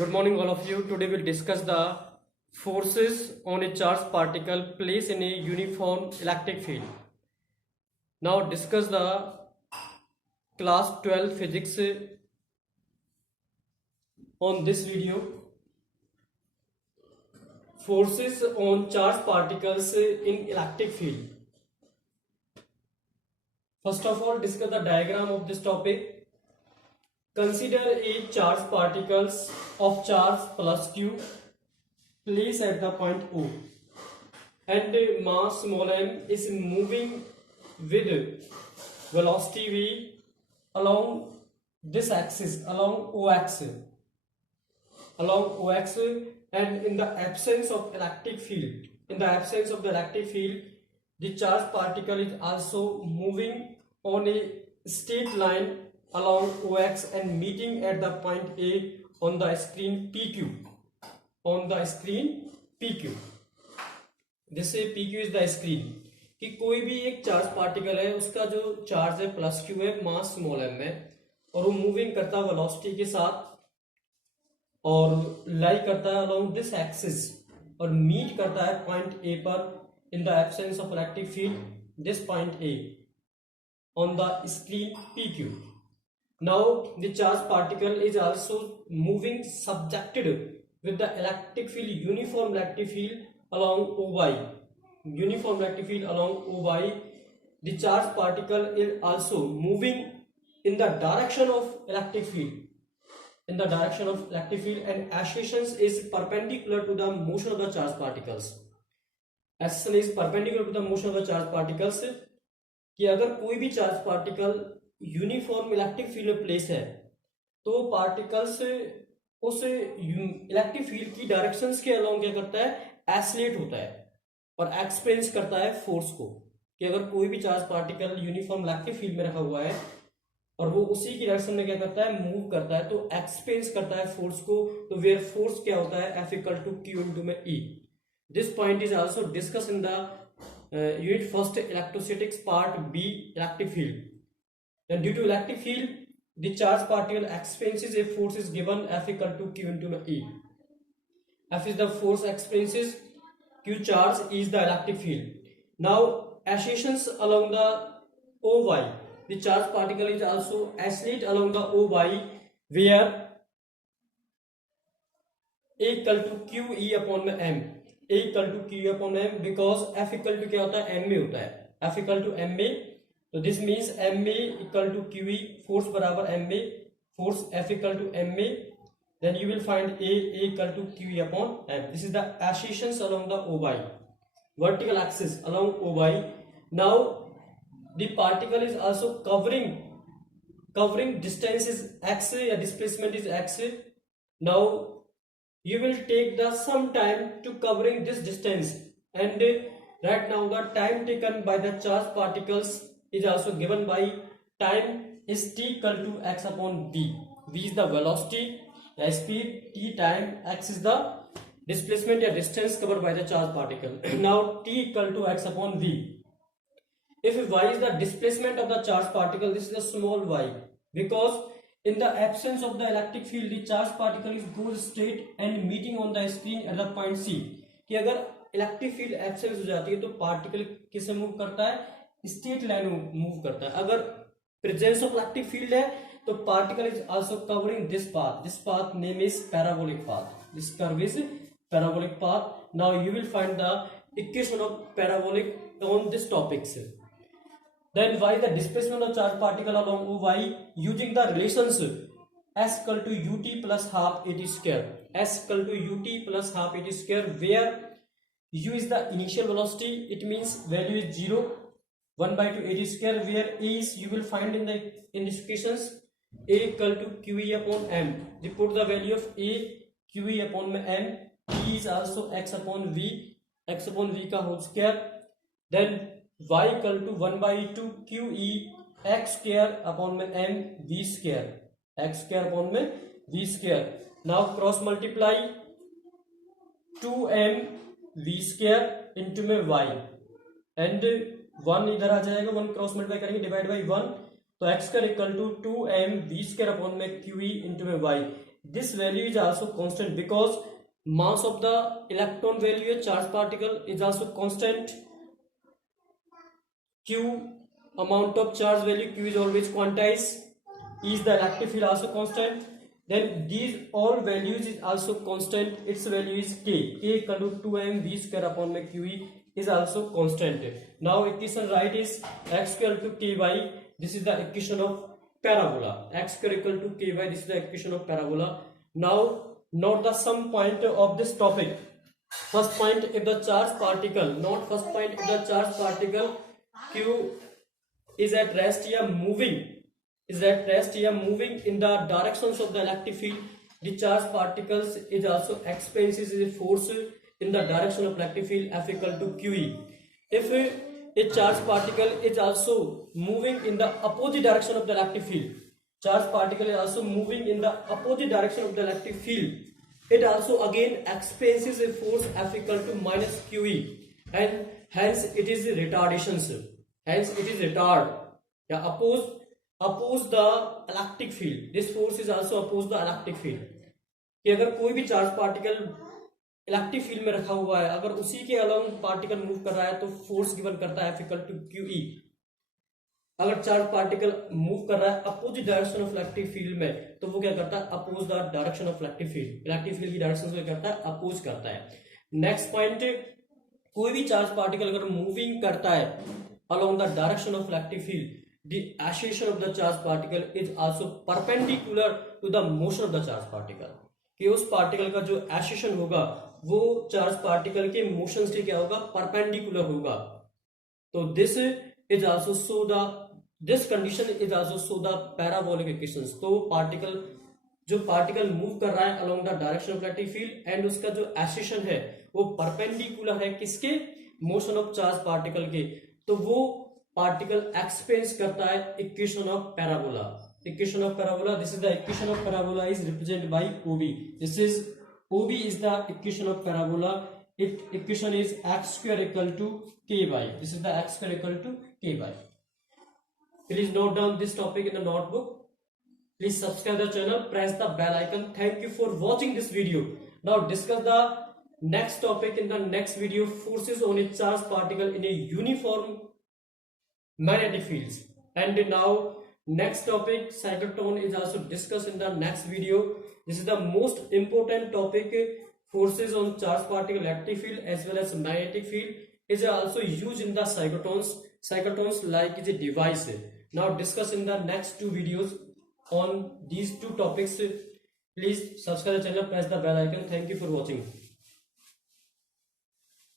Good morning, all of you. Today we'll discuss the forces on a charged particle placed in a uniform electric field. Now discuss the class 12 physics on this video. Forces on charged particles in electric field. First of all, discuss the diagram of this topic. Consider a charged particles of charge plus q placed at the point O, and mass small m is moving with velocity v along this axis, along OX, and in the absence of electric field, the charged particle is also moving on a straight line along OX and meeting at the point A on the screen PQ. जैसे PQ is the screen कि कोई भी एक charge particle है, उसका जो charge है plus Q है, मास स्मॉल एम है, और वो मूविंग करता है वेलोसिटी के साथ और लाई करता है अलोंग दिस एक्सिस और मीट करता है पॉइंट ए पर in the absence of electric field, this point A on the screen PQ. Now the charged particle is also moving subjected with the electric field, uniform electric field along OY. The charged particle is also moving in the direction of electric field. And acceleration is perpendicular to the motion of the charged particles. Acceleration is perpendicular to the motion of the charged particles. कि अगर कोई भी charge particle uniform electric field में place है तो particles उस electric field की directions के अलोंग क्या करता है, एसलेट होता है और एक्सपीरियंस करता है फोर्स को. कि अगर कोई भी charge particle uniform electric field में रखा हुआ है और वो उसी की डायरेक्शन में क्या करता है, मूव करता है, तो एक्सपीरियंस करता है फोर्स को. तो वेयर फोर्स क्या होता है, F = Q × E. This point is also discuss in the unit first electrostatics part B, electric field. Then due to electric field, the charged particle experiences a force is given F = Q × E. F is the force experiences, Q charge is the electric field. Now oscillations along the OY, the charged particle is also oscillate along the OY where A = QE/m. A = QE/m because F = क्या होता है, ma होता है. F = ma, तो this means ma = QE, force बराबर ma, force F = ma. Then you will find A = QE/m. This is the oscillations along the OY, vertical axis along OY. Now the particle is also covering distance is x, या displacement is x. Now you will take the some time to covering this distance, and right now the time taken by the charged particles is also given by time is t = x/v. V is the velocity, the speed, t time, x is the displacement or distance covered by the charged particle. Now t = x/v. If y is the displacement of the charged particle, this is the small y, because in the absence of the electric field, the charged particle is goes straight and meeting on the screen at the point C. कि अगर electric field absence हो जाती है तो particle किसे move करता है, straight line में मूव करता है. अगर प्रेजेंस ऑफ इलेक्ट्रिक फील्ड है तो particle is also covering this path name is parabolic path. This curve is parabolic path. Now you will find the equation of parabolic on this topics. Then y the displacement of charged particle along OY using the relations S = ut plus half at square. S = ut plus half at square, where u is the initial velocity, it means value is 0, 1/2 at square, where a is, you will find in this equations, A = QE/m. We put the value of A QE/m. E is also x/v का whole square. Then y = 1/2 QE x²/m v², x²/m v². Now cross multiply 2m v² into में y, and 1 इधर आ जाएगा, 1 cross multiply करेंगे, divide by 1, तो x² = 2m v² में QE into में y. this value is also constant because mass of the electron value, a charged particle, is also constant. Q, amount of charge value, Q is always quantized. Is the electric field also constant? Then these all values is also constant. Its value is K. K equal to 2m v square upon my QE is also constant. Now equation right is x square to ky. This is the equation of parabola. X square equal to ky. This is the equation of parabola. Now note the sum point of this topic. First point, if the charged particle, not first point, if the charged particle Q is at rest here moving, moving in the directions of the electric field, the charged particles is also experiences a force in the direction of electric field F equal to QE. If a charged particle is also moving in the opposite direction of the electric field, charged particle is also moving in the opposite direction of the electric field, it also again experiences a force F equal to minus QE, and hence it is retardations. Hence it is retard. Yeah, oppose the electric field. This force is also oppose the electric field. कि अगर कोई भी charge particle electric field में रखा हुआ है, अगर उसी के अलोंग पार्टिकल मूव कर रहा है तो फोर्स गिवन करता है F इक्वल टू QE. अगर चार्ज पार्टिकल मूव कर रहा है opposite direction of electric field में तो वो क्या करता है, oppose the direction of electric field. Electric field की डायरेक्शन से करता है, अपोज करता है. नेक्स्ट पॉइंट, कोई भी चार्ज पार्टिकल अगर मूविंग करता है along the direction of electric field, the acceleration of the charged particle is also perpendicular to the motion of the charged particle. कि उस पार्टिकल का जो एक्सेलेरेशन होगा वो चार्ज पार्टिकल के मोशन से क्या होगा, परपेंडिकुलर होगा. तो this is also show the, this condition is also show the parabolic equations. तो पार्टिकल, जो पार्टिकल मूव कर रहा है along the direction of electric field and उसका जो एक्सेलेरेशन है वो परपेंडिकुलर है किसके, मोशन ऑफ चार्ज पार्टिकल के, तो वो पार्टिकल एक्सपेरियंस करता है equation of parabola. Equation of parabola, this is the equation of parabola is represented by OB. This is OB is the equation of parabola. It equation is x square equal to k by. This is the x square equal to k by. Please note down this topic in the notebook. Please subscribe the channel, press the bell icon. Thank you for watching this video. Now discuss the next topic in the next video, forces on a charged particle in a uniform magnetic fields. And now next topic, cyclotron, is also discussed in the next video. This is the most important topic. Forces on charged particle electric field as well as magnetic field is also used in the cyclotrons. Cyclotrons like is a device. Now discuss in the next two videos on these two topics. Please subscribe the channel, press the bell icon. Thank you for watching.